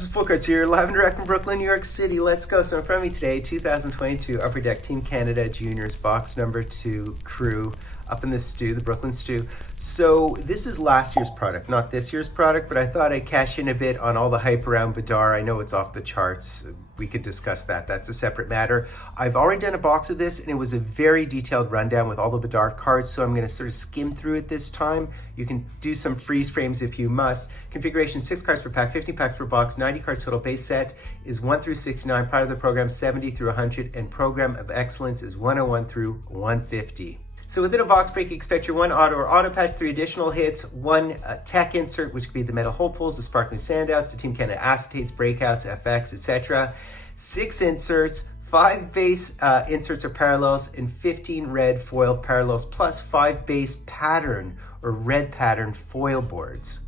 This is Fultoncards here, live and direct from Brooklyn, New York City. Let's go. So in front of me today, 2022 Upper Deck Team Canada Juniors box number 2 crew up in the stew, the Brooklyn stew. So this is last year's product, not this year's product, but I thought I'd cash in a bit on all the hype around Bedard. I know it's off the charts. We could discuss that. That's a separate matter. I've already done a box of this and it was a very detailed rundown with all the Bedard cards, so I'm going to sort of skim through it this time. You can do some freeze frames if you must. Configuration 6 cards per pack, 15 packs per box, 90 cards total. Base set is 1 through 69, part of the program 70 through 100, and program of excellence is 101 through 150. So within a box break, you expect your 1 auto or auto patch, 3 additional hits, 1 tech insert, which could be the metal hopefuls, the sparkling sandouts, the Team Canada acetates, breakouts, FX, etc. 6 inserts, 5 base inserts or parallels, and 15 red foil parallels, plus 5 base pattern or red pattern foil boards.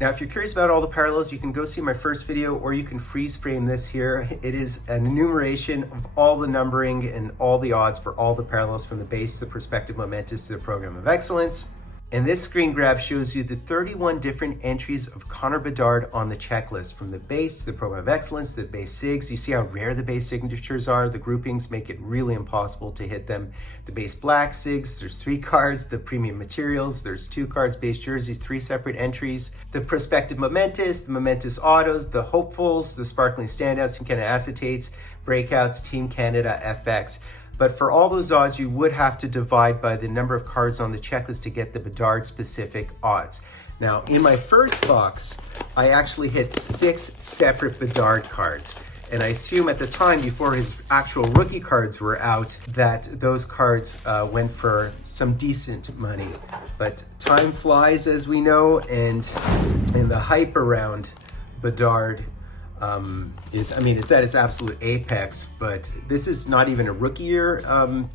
Now, if you're curious about all the parallels, you can go see my first video, or you can freeze frame this here. It is an enumeration of all the numbering and all the odds for all the parallels from the base to the prospective momentous to the program of excellence. And this screen grab shows you the 31 different entries of Connor Bedard on the checklist, from the base to the program of excellence to the base sigs. You see how rare the base signatures are. The groupings make it really impossible to hit them. The base black sigs, there's 3 cards. The premium materials, there's 2 cards. Base jerseys, 3 separate entries. The prospective momentous, the momentous autos, the hopefuls, the sparkling standouts, Team Canada acetates, breakouts, Team Canada FX. But for all those odds, you would have to divide by the number of cards on the checklist to get the Bedard specific odds. Now, in my first box, I actually hit 6 separate Bedard cards. And I assume at the time, before his actual rookie cards were out, that those cards went for some decent money. But time flies, as we know, and the hype around Bedard it's at its absolute apex, but this is not even a rookie year.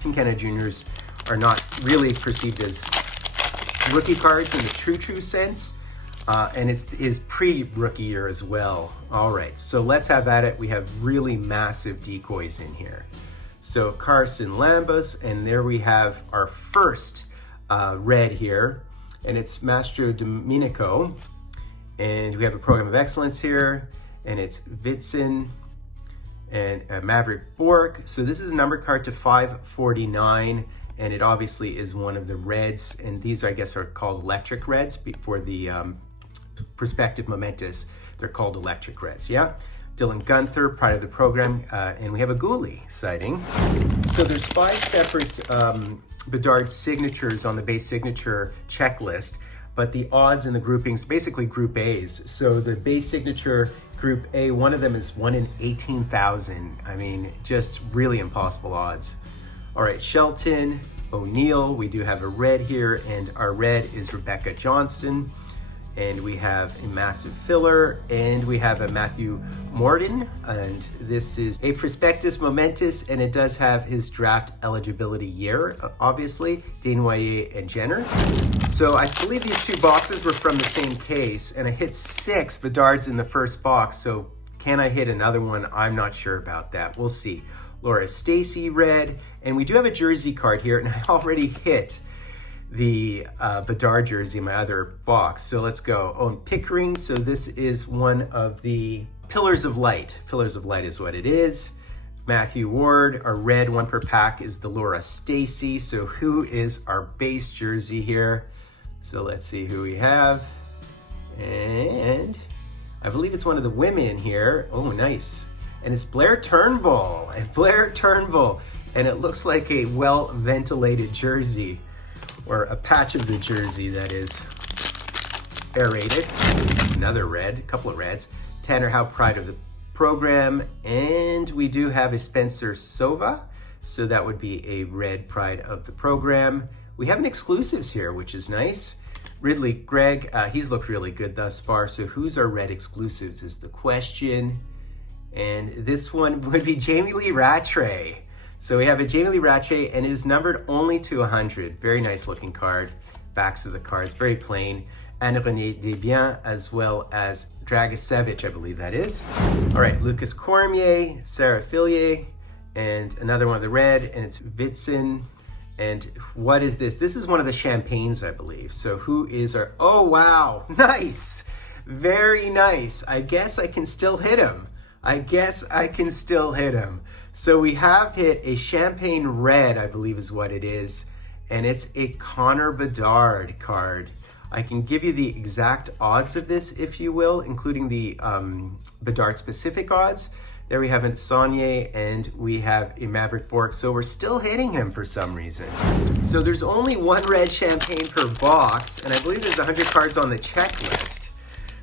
Team Canada Juniors are not really perceived as rookie cards in the true sense, and it's his pre-rookie year as well. All right, so let's have at it. We have really massive decoys in here. So Carson Lambos, and there we have our first red here, and it's Mastro Domenico, and we have a program of excellence here. And it's Vitsin and Maverick Bork. So this is a number card to 549, and it obviously is one of the reds. And these, I guess, are called electric reds for the prospective momentous. They're called electric reds, yeah? Dylan Gunther, part of the program, and we have a Ghoulie sighting. So there's 5 separate Bedard signatures on the base signature checklist, but the odds and the groupings, basically group A's. So the base signature group A, one of them is 1 in 18,000. I mean, just really impossible odds. All right, Shelton, O'Neill, we do have a red here, and our red is Rebecca Johnston. And we have a massive filler, and we have a Matthew Morden, and this is a prospectus momentous, and it does have his draft eligibility year, obviously, Desnoyers and Jenner. So I believe these 2 boxes were from the same case, and I hit 6 Bedards in the first box, so can I hit another one? I'm not sure about that. We'll see. Laura Stacy red, and we do have a jersey card here, and I already hit the Bedard jersey in my other box. So let's go. Oh, and Pickering. So this is one of the Pillars of Light. Pillars of Light is what it is. Matthew Ward, our red 1 per pack is the Laura Stacy. So who is our base jersey here? So let's see who we have. And I believe it's one of the women here. Oh, nice. And it's Blair Turnbull. And Blair Turnbull. And it looks like a well-ventilated jersey, or a patch of the jersey that is aerated. Another red, a couple of reds. Tanner Howe, pride of the program. And we do have a Spencer Sova. So that would be a red pride of the program. We have an exclusives here, which is nice. Ridley Gregg, he's looked really good thus far. So who's our red exclusives is the question. And this one would be Jamie Lee Rattray. So we have a Jamie Lee Rattray, and it is numbered only to 100. Very nice looking card. Backs of the cards, very plain. And René Desbiens, as well as Dragicevic, I believe that is. All right, Lucas Cormier, Sarah Fillier, and another one of the red, and it's Vitsin. And what is this? This is one of the champagnes, I believe. So who is our, oh wow, nice. Very nice. I guess I can still hit him. So we have hit a champagne red, I believe is what it is. And it's a Connor Bedard card. I can give you the exact odds of this, if you will, including the Bedard specific odds. There we have a Saunier and we have a Maverick Bork. So we're still hitting him for some reason. So there's only one red champagne per box, and I believe there's 100 cards on the checklist.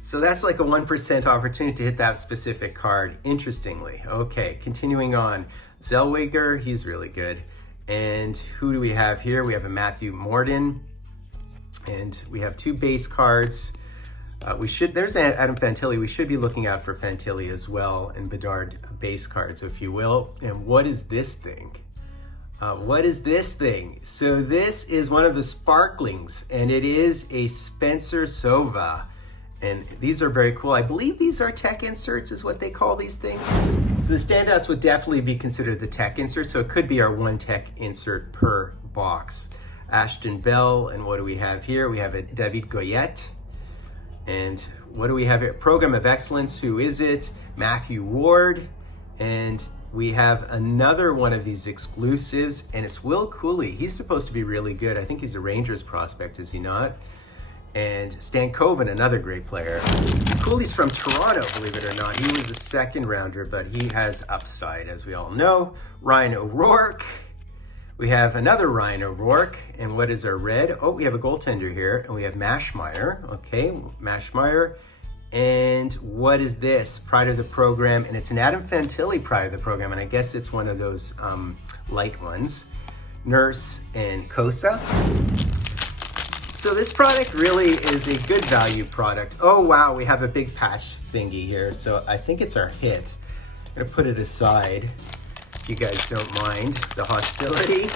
So that's like a 1% opportunity to hit that specific card, interestingly. Okay, continuing on. Zellweger, he's really good. And who do we have here? We have a Matthew Morden, and we have 2 base cards. There's Adam Fantilli. We should be looking out for Fantilli as well, and Bedard base cards, if you will. And what is this thing? So this is one of the sparklings, and it is a Spencer Sova. And these are very cool. I believe these are tech inserts is what they call these things. So the standouts would definitely be considered the tech insert. So it could be our 1 tech insert per box. Ashton Bell, and what do we have here? We have a David Goyette. And what do we have here? Program of Excellence, who is it? Matthew Ward. And we have another one of these exclusives, and it's Will Cooley. He's supposed to be really good. I think he's a Rangers prospect, is he not? And Stan Coven, another great player. Cooley's from Toronto, believe it or not. He was a 2nd rounder, but he has upside, as we all know. Ryan O'Rourke. We have another Ryan O'Rourke, and what is our red? Oh, we have a goaltender here, and we have Mashmeyer. Okay, Mashmeyer. And what is this? Pride of the program, and it's an Adam Fantilli Pride of the program, and I guess it's one of those light ones. Nurse and Kosa. So this product really is a good value product. Oh wow, we have a big patch thingy here, so I think it's our hit. I'm gonna put it aside, if you guys don't mind the hostility.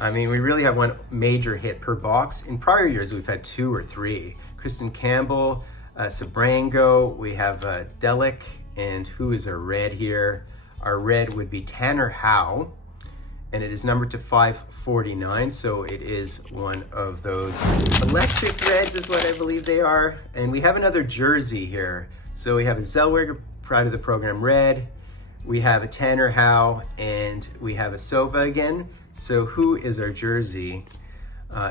I mean, we really have 1 major hit per box. In prior years, we've had 2 or 3. Kristen Campbell, Sabrango, we have Delic, and who is our red here? Our red would be Tanner Howe, and it is numbered to 549, so it is one of those electric reds is what I believe they are. And we have another jersey here. So we have a Zellweger Pride of the Program red, we have a Tanner Howe, and we have a Sova again. So who is our jersey?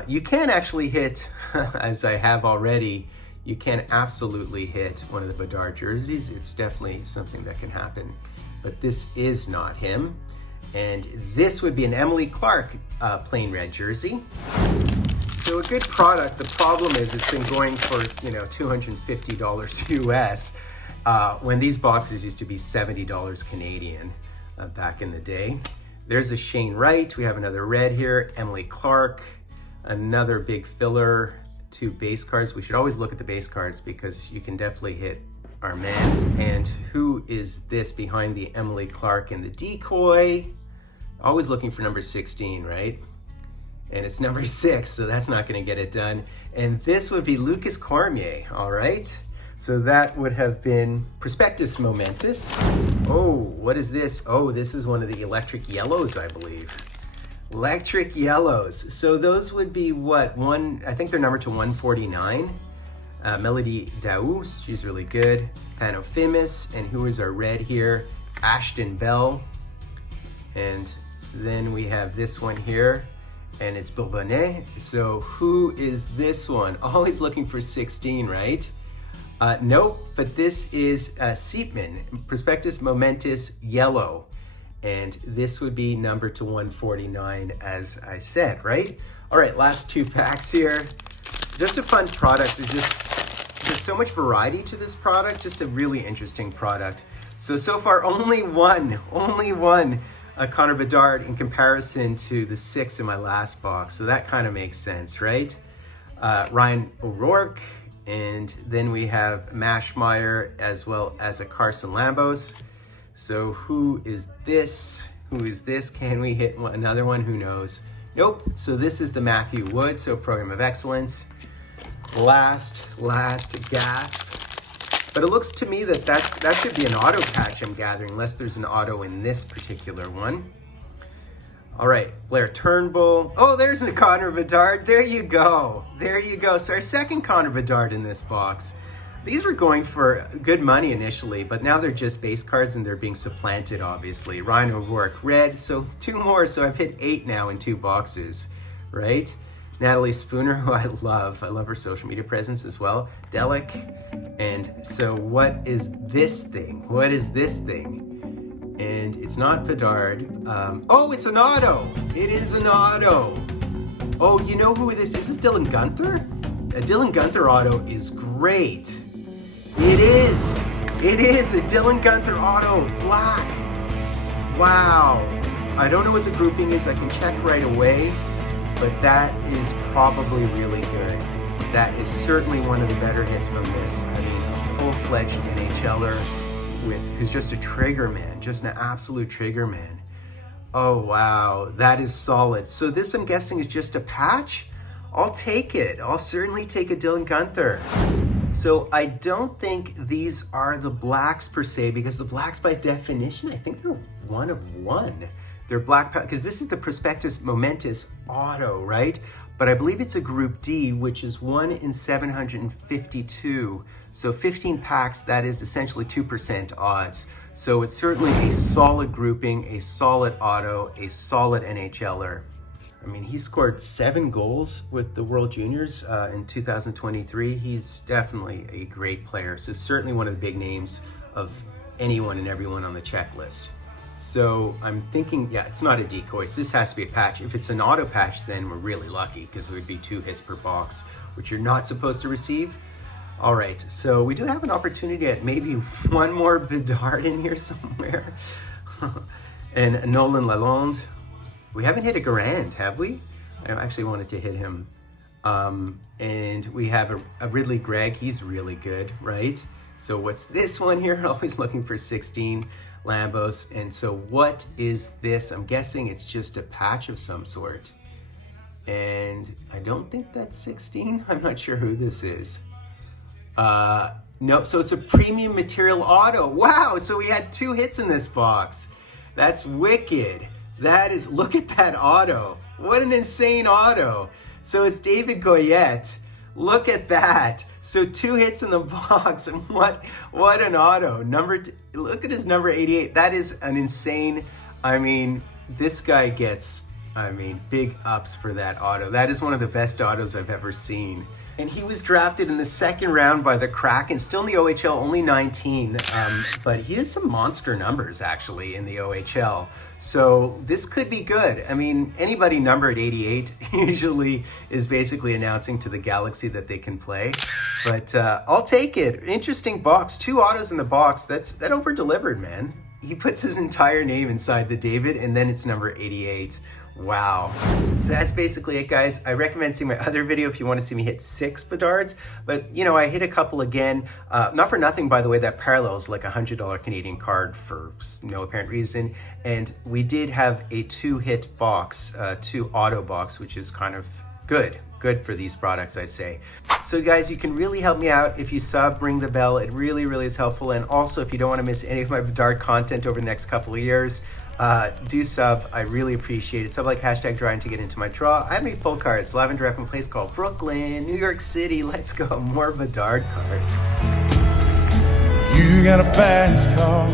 You can actually hit, as I have already, you can absolutely hit one of the Bedard jerseys. It's definitely something that can happen, but this is not him. And this would be an Emily Clark plain red jersey. So a good product. The problem is it's been going for, $250 US when these boxes used to be $70 Canadian back in the day. There's a Shane Wright. We have another red here. Emily Clark, another big filler, 2 base cards. We should always look at the base cards because you can definitely hit our man. And who is this behind the Emily Clark in the decoy? Always looking for number 16, right? And it's number 6, so that's not going to get it done. And this would be Lucas Cormier, all right? So that would have been Prospectus Momentous. Oh, what is this? Oh, this is one of the electric yellows, I believe. Electric yellows. So those would be what? I think they're numbered to 149. Melody Daous, she's really good. Panophimus, and who is our red here? Ashton Bell. And then we have this one here, and it's Bourbonnais. So who is this one? Always looking for 16, right? Nope, but this is Seepman, Prospectus Momentous Yellow. And this would be numbered to 149, as I said, right? All right, last 2 packs here. Just a fun product. There's so much variety to this product, just a really interesting product. So far, only one Connor Bedard in comparison to the 6 in my last box. So that kind of makes sense, right? Ryan O'Rourke, and then we have Mashmeyer as well as a Carson Lambos. So who is this? Can we hit another one? Who knows? Nope. So this is the Matthew Wood, so Program of Excellence. Last gasp. But it looks to me that should be an auto patch, I'm gathering, unless there's an auto in this particular one. All right, Blair Turnbull. Oh, there's a Connor Bedard. There you go. So our second Connor Bedard in this box. These were going for good money initially, but now they're just base cards and they're being supplanted, obviously. Ryan O'Rourke, red, so 2 more, so I've hit 8 now in 2 boxes, right? Natalie Spooner, who I love her social media presence as well. Delic, and so what is this thing? What is this thing? And it's not Bedard. Oh, it's an auto! It is an auto! Oh, you know who this is? Is this Dylan Gunther? A Dylan Gunther auto is great. It is a Dylan Gunther auto, black. Wow. I don't know what the grouping is. I can check right away, but that is probably really good. That is certainly one of the better hits from this. I mean, a full-fledged NHLer who's just a trigger man, just an absolute trigger man. Oh, wow, that is solid. So this, I'm guessing, is just a patch? I'll take it. I'll certainly take a Dylan Gunther. So I don't think these are the blacks per se, because the blacks by definition, I think they're 1 of 1. They're black, because this is the Prospectus Momentous auto, right? But I believe it's a Group D, which is 1 in 752. So 15 packs, that is essentially 2% odds. So it's certainly a solid grouping, a solid auto, a solid NHLer. I mean, he scored 7 goals with the World Juniors in 2023. He's definitely a great player. So certainly one of the big names of anyone and everyone on the checklist. So I'm thinking, yeah, it's not a decoy. So this has to be a patch. If it's an auto patch, then we're really lucky, because it would be 2 hits per box, which you're not supposed to receive. All right, so we do have an opportunity at maybe 1 more Bedard in here somewhere. And Nolan Lalonde. We haven't hit a Garand, have we? I actually wanted to hit him. And we have a Ridley Gregg. He's really good, right? So what's this one here? Always looking for 16 Lambos. And so what is this? I'm guessing it's just a patch of some sort. And I don't think that's 16. I'm not sure who this is. No, so it's a premium material auto. Wow, so we had 2 hits in this box. That's wicked. That is, look at that auto. What an insane auto. So it's David Goyette. Look at that. So 2 hits in the box, and what an auto. Look at his number 88. That is an insane, I mean, this guy gets, I mean, big ups for that auto. That is one of the best autos I've ever seen. And he was drafted in the 2nd round by the Kraken, still in the OHL, only 19, but he has some monster numbers actually in the OHL. So this could be good. I mean, anybody numbered 88 usually is basically announcing to the galaxy that they can play. But I'll take it. Interesting box, 2 autos in the box. That over-delivered, man. He puts his entire name inside the David, and then it's number 88. Wow. So that's basically it, guys. I recommend seeing my other video if you want to see me hit 6 Bedards. But, you know, I hit a couple again. Not for nothing, by the way, that parallels like a $100 Canadian card for no apparent reason. And we did have a 2-hit box, 2 auto box, which is kind of good. Good for these products, I'd say. So guys, you can really help me out if you sub, ring the bell. It really, really is helpful. And also, if you don't want to miss any of my Bedard content over the next couple of years, do sub. I really appreciate it. Sub like #Drying to get into my draw. I have many Fultoncards live and direct from a place called Brooklyn, New York City. Let's go. More Bedard cards. You got a fast car.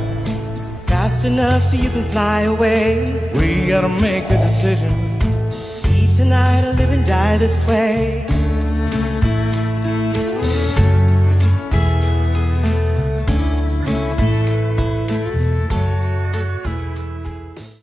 Is it fast enough so you can fly away? We gotta make a decision. Leave tonight or live and die this way.